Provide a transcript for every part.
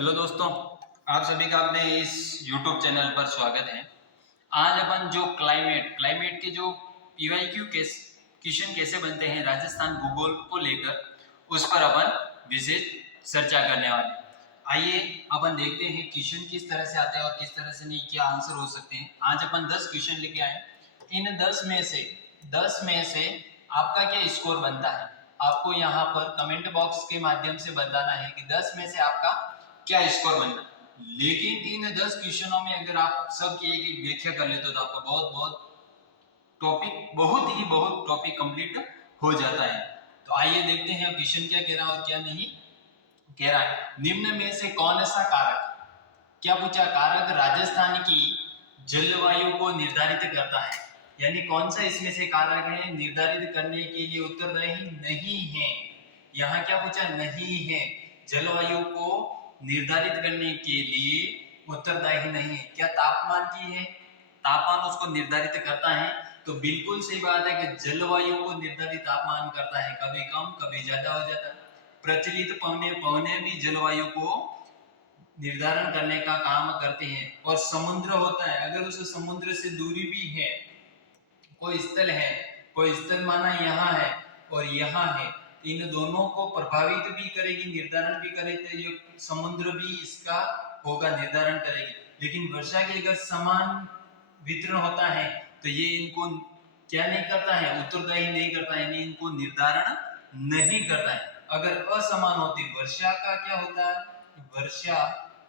Hello दोस्तों, आप सभी का अपने इस YouTube चैनल पर स्वागत है। आज अपन जो क्लाइमेट के जो पीवाईक्यू क्वेश्चन कैसे बनते हैं राजस्थान भूगोल को लेकर उस पर अपन विशेष चर्चा करने वाले हैं। आइए अपन देखते हैं क्वेश्चन किस तरह से आते हैं और किस तरह से नहीं, क्या आंसर हो सकते हैं। आज अपन 10 क्वेश्चन लेके आए। इन 10 में से आपका क्या स्कोर बनता है, आपको यहाँ पर कमेंट बॉक्स के माध्यम से बताना है कि 10 में से आपका क्या स्कोर बनना। लेकिन इन 10 क्वेश्चनों में अगर आप सबकी एक एक व्याख्या कर लेते हो तो आपका बहुत टॉपिक कंप्लीट हो जाता है। तो आइए देखते हैं क्वेश्चन क्या कह रहा है और क्या नहीं कह रहा है। निम्न में से कौन सा कारक, क्या पूछा, कारक राजस्थान की जलवायु को निर्धारित करता है, यानी कौन सा इसमें से कारक है निर्धारित करने के लिए उत्तरदायी नहीं है। यहाँ क्या पूछा, नहीं है, जलवायु को निर्धारित करने के लिए उत्तरदायी नहीं है। क्या तापमान की है, तापमान उसको निर्धारित करता है। तो बिल्कुल सही बात है कि जलवायु को निर्धारित तापमान करता है, कभी कम कभी ज्यादा हो जाता है। प्रचलित पवने भी जलवायु को निर्धारण करने का काम करते हैं। और समुद्र होता है, अगर उस समुद्र से दूरी भी है, कोई स्थल माना यहाँ है और यहाँ है, इन दोनों को प्रभावित भी करेगी, निर्धारण भी करेगी, ये समुद्र भी इसका होगा, निर्धारण करेगी। लेकिन वर्षा के अगर समान वितरण होता है तो ये इनको क्या नहीं करता है, उत्तरदायी नहीं करता है, यानी इनको निर्धारण नहीं करता है। अगर असमान होती, वर्षा का क्या होता है, वर्षा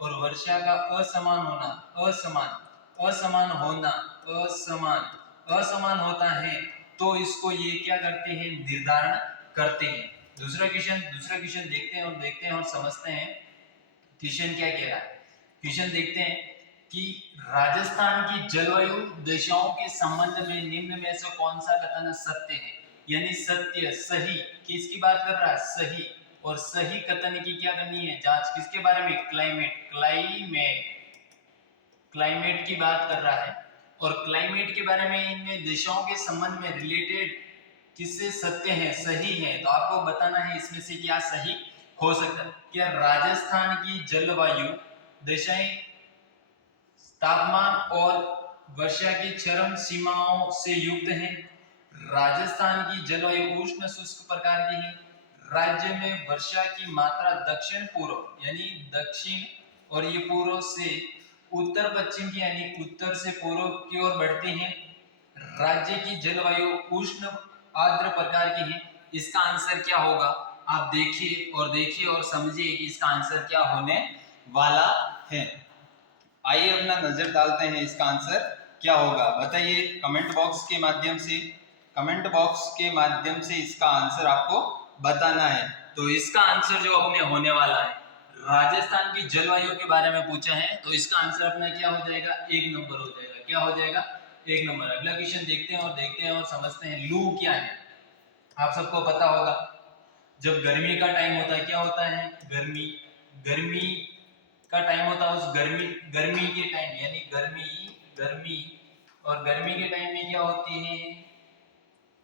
और वर्षा का असमान होता है तो इसको ये क्या करते हैं, निर्धारण करते हैं। दूसरा क्वेश्चन देखते हैं और समझते हैं क्वेश्चन क्या कह रहा है। क्वेश्चन देखते हैं कि राजस्थान की जलवायु दशाओं के संबंध में निम्न में से कौन सा कथन सत्य है, यानी सत्य, सही, किसकी बात कर रहा है, सही। और सही कथन की क्या करनी है, जांच, किसके बारे में, क्लाइमेट की बात कर रहा है। और क्लाइमेट के बारे में इनमें दिशाओं के संबंध में रिलेटेड किससे सत्य है, सही है। तो आपको बताना है इसमें से क्या सही हो सकता है। क्या राजस्थान की जलवायु दशाएं तापमान और वर्षा की चरम सीमाओं से युक्त है। राजस्थान की जलवायु उष्ण शुष्क प्रकार की है। राज्य में वर्षा की मात्रा दक्षिण पूर्व यानी दक्षिण और ये पूर्व से उत्तर पश्चिम की यानी उत्तर से पूर्व की ओर बढ़ती है। राज्य की जलवायु उष्ण आर्द्र प्रकार की है। इसका आंसर क्या होगा, आप देखिए और समझिए कि इसका आंसर क्या होने वाला है। आइए अपना नजर डालते हैं, इसका आंसर क्या होगा, बताइए कमेंट बॉक्स के माध्यम से इसका आंसर आपको बताना है। तो इसका आंसर जो अपने होने वाला है, राजस्थान की जलवायु के बारे में पूछा है तो इसका आंसर अपना क्या हो जाएगा, 1 नंबर हो जाएगा। क्या हो जाएगा, 1 नंबर। अगला क्वेश्चन देखते हैं और समझते हैं लू क्या है। आप सबको पता होगा, जब गर्मी का टाइम होता है क्या होता है, गर्मी का टाइम होता है। उस गर्मी के टाइम यानी गर्मी और गर्मी के टाइम में क्या होती है,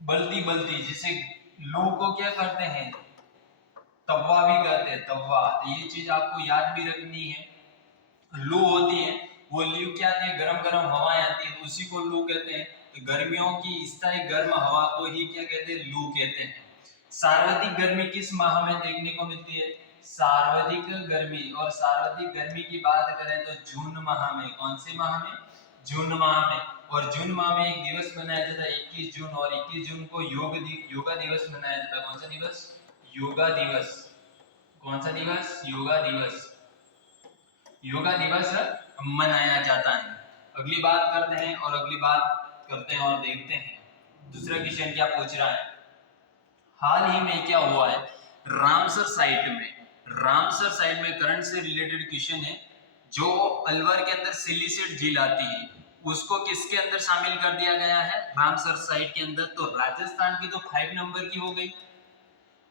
बलती, जिसे लू को क्या करते हैं, तवा भी कहते हैं, तवा। तो ये चीज आपको याद भी रखनी है। लू होती है, वो लू क्या आती है, गरम हवाएं आती है, उसी को लू कहते हैं। तो गर्मियों की स्थायी गर्म हवा को ही क्या कहते हैं, लू कहते हैं। सर्वाधिक गर्मी किस माह में देखने को मिलती है, सर्वाधिक गर्मी। और सर्वाधिक गर्मी की बात करें तो जून माह में। कौन से माह में, जून माह में। और जून माह में एक दिवस मनाया जाता है 21 जून, और 21 जून को योगा दिवस मनाया जाता है। कौन सा दिवस, योगा दिवस। कौन सा दिवस, योगा दिवस मनाया जाता है। अगली बात करते हैं और देखते हैं दूसरा क्वेश्चन क्या पूछ रहा है। हाल ही में क्या हुआ है, रामसर साइट में करंट से रिलेटेड क्वेश्चन है। जो अलवर के अंदर सिलिसेट झील आती है उसको किसके अंदर शामिल कर दिया गया है, रामसर साइट के अंदर। तो राजस्थान की तो 5 नंबर की हो गई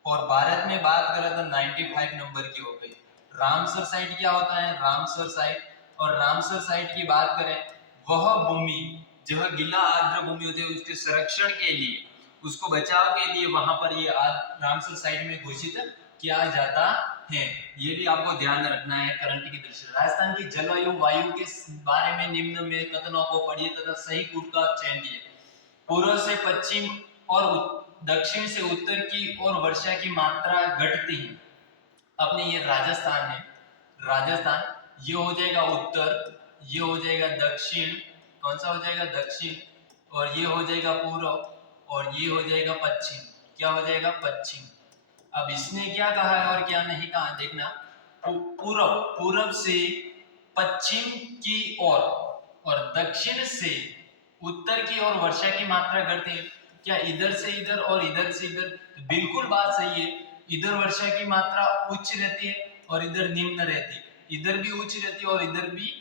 और भारत में बात करें तो 95 नंबर की हो गई। रामसर साइट क्या होता है, रामसर साइट की बात करें, वह भूमि जो गीला आर्द्र भूमि होती है उसके संरक्षण के लिए, उसको बचाव के लिए वहां पर ये रामसर साइट में घोषित किया जाता है। ये भी आपको ध्यान रखना है करंट की दृष्टि से। राजस्थान की जलवायु वायु के बारे में निम्न में कथनों को पढ़िए तथा सही कूट का चयन कीजिए। पूर्व से पश्चिम और दक्षिण से उत्तर की ओर वर्षा की मात्रा घटती है। अपने ये राजस्थान है, राजस्थान ये हो जाएगा उत्तर, ये हो जाएगा दक्षिण, कौन सा हो जाएगा दक्षिण, और ये हो जाएगा पूर्व, और ये हो जाएगा पश्चिम। क्या हो जाएगा पश्चिम। अब इसने क्या कहा है और क्या नहीं कहा देखना। पूर्व, पूर्व से पश्चिम की ओर और दक्षिण से उत्तर की ओर वर्षा की मात्रा घटती है। क्या इधर से इधर और इधर से इधर? बिल्कुल बात सही है। इधर वर्षा की मात्रा उच्च रहती है और इधर निम्न रहती है, इधर भी उच्च रहती है और इधर भी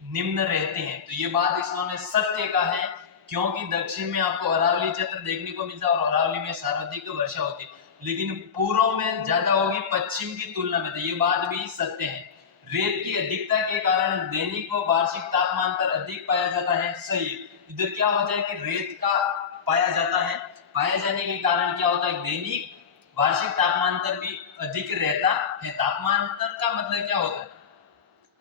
निम्न रहते हैं। तो ये बात इन्होंने सत्य का है, क्योंकि दक्षिण में आपको अरावली क्षेत्र देखने को मिलता है और अरावली में सर्वाधिक वर्षा होती है, लेकिन पूर्व में ज्यादा होगी पश्चिम की तुलना में। तो ये बात भी सत्य है। रेत की अधिकता के कारण दैनिक व वार्षिक तापमांतर अधिक पाया जाता है, सही है। इधर क्या होता है कि रेत का पाया जाता है, पाया जाने के कारण क्या होता है दैनिक वार्षिक तापमांतर भी अधिक रहता है। तापमांतर का मतलब क्या होता है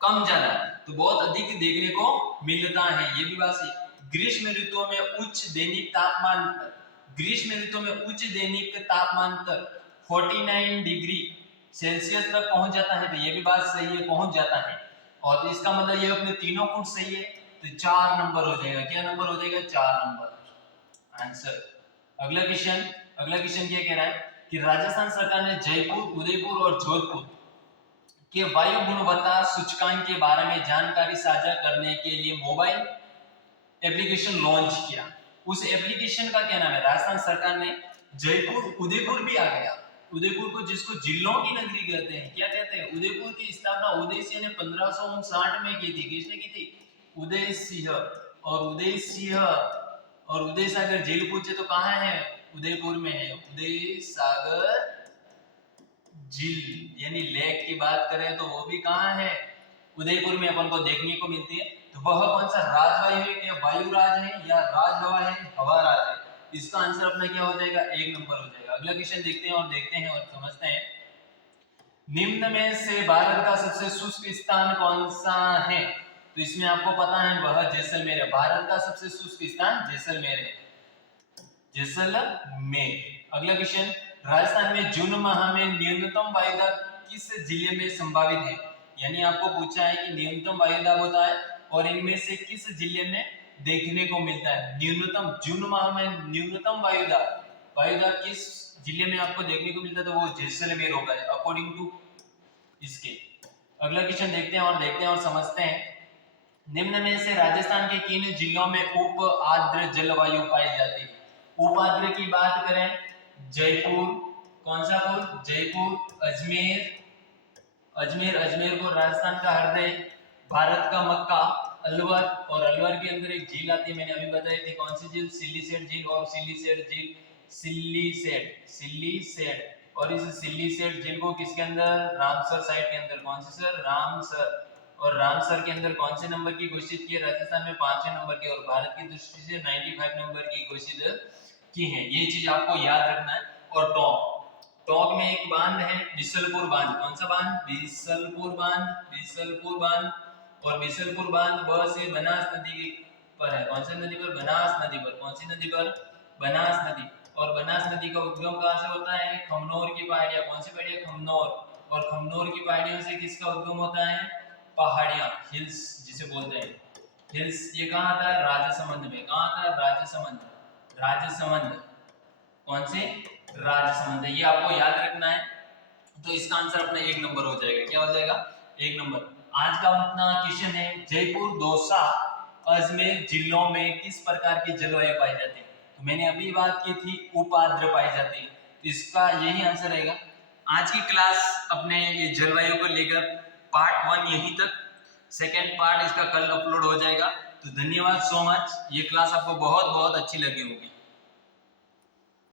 कम ज्यादा, तो बहुत अधिक देखने को मिलता है, ये भी बात सही। ग्रीष्म ऋतु में उच्च दैनिक तापमांतर, ग्रीष्म ऋतु में उच्च दैनिक तापमांतर 49 डिग्री सेल्सियस तक पहुंच जाता है, तो ये भी बात सही है, पहुंच जाता है। और इसका मतलब ये अपने तीनों कूट सही है, तो 4 नंबर हो जाएगा। क्या नंबर हो जाएगा 4 नंबर आंसर। अगला क्वेश्चन, अगला क्वेश्चन क्या कह रहा है कि राजस्थान सरकार ने जयपुर, उदयपुर और जोधपुर के वायु गुणवत्ता सूचकांक के बारे में जानकारी साझा करने के लिए मोबाइल एप्लीकेशन लॉन्च किया। उस एप्लीकेशन का क्या नाम है? राजस्थान सरकार ने जयपुर, उदयपुर भी आ गया, उदयपुर को जिसको जिलों की नगरी कहते हैं, क्या कहते हैं? उदयपुर की स्थापना उदय सिंह ने 1559 में की थी। किसने की थी? उदय सिंह। और उदय सिंह और उदय सागर झील पूछे तो कहाँ है? उदयपुर में है। उदय सागर झील यानी लेक की बात करें तो वो भी कहाँ है? उदयपुर में अपन को देखने को मिलती है। तो वह कौन सा राजवायु है? क्या वायु राज है या राज हवा है? हवा राज है। इसका आंसर अपना क्या हो जाएगा? 1 नंबर हो जाएगा। अगला क्वेश्चन देखते हैं और समझते हैं। निम्न में से भारत का सबसे शुष्क स्थान कौन सा है? तो इसमें आपको पता है वह जैसलमेर है। भारत का सबसे शुष्क स्थान जैसलमेर है, जैसलमेर। अगला क्वेश्चन, राजस्थान में जून माह में न्यूनतम वायुदाब किस जिले में संभावित है? यानी आपको पूछा है कि न्यूनतम वायुदाब होता है और इनमें से किस जिले में देखने को मिलता है? न्यूनतम जून माह में न्यूनतम वायुदाब किस जिले में आपको देखने को मिलता है? तो वो जैसलमेर होगा अकॉर्डिंग टू इसके। अगला क्वेश्चन देखते हैं और समझते हैं। निम्न में से राजस्थान के किन जिलों में उप आर्द्र जलवायु पाई जाती है? उप आर्द्र की बात करें, जयपुर, कौन सा पुर? जयपुर, अजमेर को राजस्थान का हृदय, भारत का मक्का, अलवर, और अलवर के अंदर एक झील आती है, मैंने अभी बताई थी कौन सी झील? सिल्लीसेट झील। और सिल्लीसेट और इस सिल्लीसेट झील को किसके अंदर? रामसर साइट के अंदर। कौन सी सर? रामसर। और रामसर के अंदर कौन से नंबर की घोषित की है? राजस्थान में 5वें नंबर की, और भारत की दृष्टि से 95 नंबर की घोषित की है। ये चीज आपको याद रखना है। और टोंक में एक बांध है बिसलपुर बांध। कौन सा बांध? बिसलपुर बांध। और बिसलपुर बांध वह से बनास नदी पर है। कौन सी नदी पर? बनास नदी पर। कौन सी नदी पर? बनास नदी। और बनास नदी का उद्गम कहां से होता है? खमनोर की पहाड़ियां। कौन सी पहाड़ियां? खमनोर। और खमनोर की पहाड़ियों से किसका उद्गम होता है? पहाड़ियां, हिल्स जिसे बोलते हैं, हिल्स। ये कहां आता है? राजसमंद में। कहां आता है? राजसमंद। कौन से? राजसमंद। ये आपको याद रखना है। तो इसका आंसर अपना 1 नंबर हो जाएगा। क्या हो जाएगा? 1 नंबर। आज का अपना क्वेश्चन है, जयपुर, दौसा, अजमेर जिलों में किस प्रकार की जलवायु पाई जाती है? तो मैंने अभी बात की थी उपाद्र पाई जाती है, तो इसका यही आंसर रहेगा। आज की क्लास अपने ये जलवायु को लेकर पार्ट 1 यहीं तक, सेकेंड पार्ट इसका कल अपलोड हो जाएगा। तो धन्यवाद सो मच। ये क्लास आपको बहुत बहुत अच्छी लगी होगी।